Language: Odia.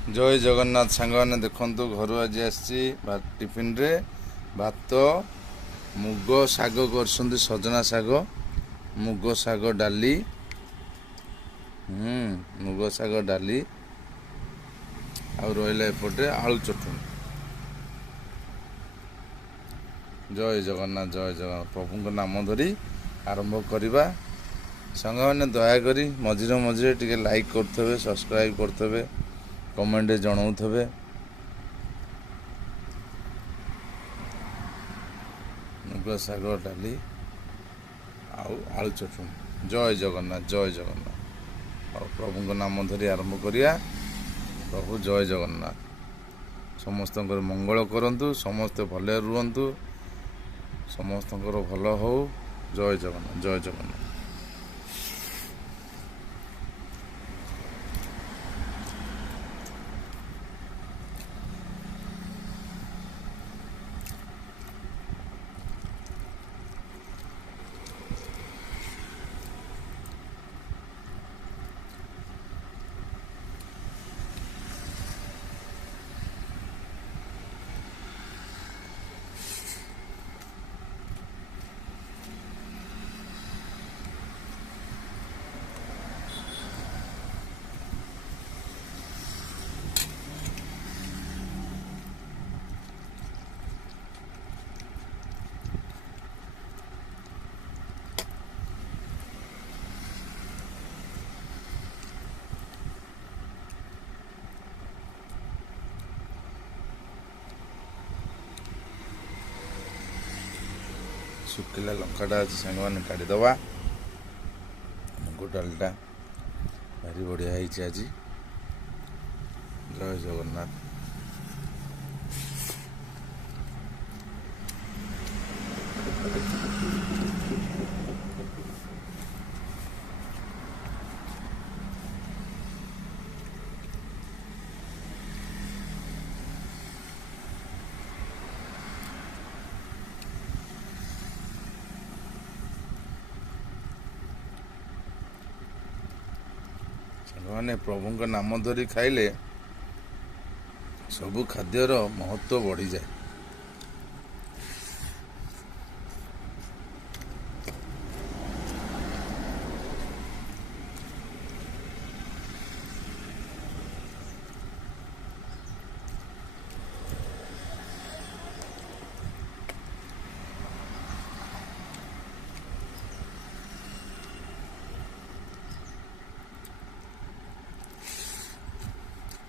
ଜୟ ଜଗନ୍ନାଥ ସାଙ୍ଗମାନେ ଦେଖନ୍ତୁ ଘରୁ ଆଜି ଆସିଛି ଟିଫିନରେ ଭାତ ମୁଗ ଶାଗ କରୁଛନ୍ତି ସଜନା ଶାଗ ମୁଗ ଶାଗ ଡାଲି ମୁଗ ଶାଗ ଡାଲି ଆଉ ରହିଲା ଏପଟେ ଆଳୁ ଚଟଣି। ଜୟ ଜଗନ୍ନାଥ ପ୍ରଭୁଙ୍କ ନାମ ଧରି ଆରମ୍ଭ କରିବା। ସାଙ୍ଗମାନେ ଦୟାକରି ମଝିରେ ମଝିରେ ଟିକେ ଲାଇକ୍ କରୁଥିବେ, ସବସ୍କ୍ରାଇବ୍ କରୁଥିବେ, କମେଣ୍ଟରେ ଜଣାଉଥିବେ। ମୁଗ ଶାଗ ଡାଲି ଆଉ ଆଳୁ ଚଟଣି। ଜୟ ଜଗନ୍ନାଥ ଆଉ ପ୍ରଭୁଙ୍କ ନାମ ଧରି ଆରମ୍ଭ କରିବା। ପ୍ରଭୁ ଜୟ ଜଗନ୍ନାଥ ସମସ୍ତଙ୍କର ମଙ୍ଗଳ କରନ୍ତୁ, ସମସ୍ତେ ଭଲରେ ରୁହନ୍ତୁ, ସମସ୍ତଙ୍କର ଭଲ ହଉ। ଜୟ ଜଗନ୍ନାଥ। ଶୁଖିଲା ଲଙ୍କାଟା ଅଛି ସାଙ୍ଗମାନେ କାଟିଦେବା। ମୁଗ ଡାଲିଟା ଭାରି ବଢ଼ିଆ ହେଇଛି ଆଜି। ଜୟ ଜଗନ୍ନାଥ। ସାଙ୍ଗମାନେ ପ୍ରଭୁଙ୍କ ନାମ ଧରି ଖାଇଲେ ସବୁ ଖାଦ୍ୟର ମହତ୍ତ୍ୱ ବଢ଼ିଯାଏ।